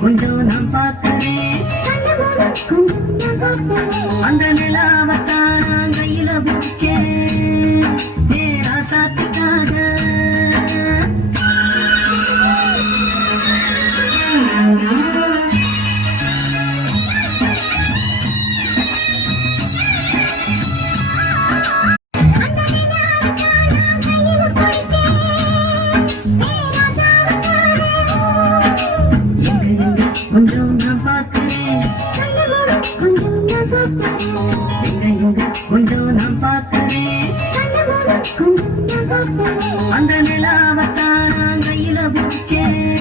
கொஞ்சம் நான் பார்க்கிறேன் அந்த நிலாவத்தான் நான் கையில பிடிச்சேன் ராசாத்துக்காக கொஞ்சம் நான் பார்க்கிறேன் கொஞ்சம் நான் பார்க்கிறேன் அந்த நிலாவத்தான் நான் கையில பிடிச்சேன்